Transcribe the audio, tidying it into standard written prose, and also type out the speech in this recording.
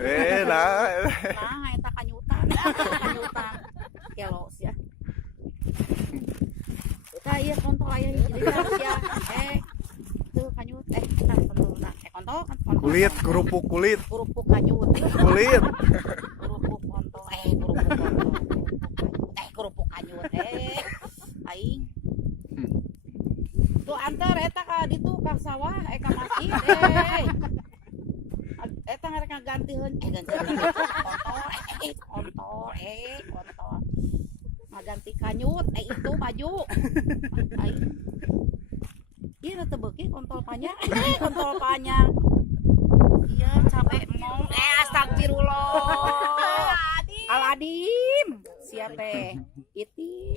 Nah. Nah eta kanyutan kelos ya eta ieu kontol aya hiji ya tuh kanyut eta kontolna kontol kan Kulit, kerupuk kulit. kerupuk kanyut Kulit. kerupuk kontol kerupuk kontol kerupuk kanyut aing tuh antar eta ka ditu ka sawah ka masjid eta ngarek ngagantieun ganti kontol ngaganti kanyut itu baju aing ieu teu beuki kontol panjang iya capek mong astagfirullah Aladim siapa iti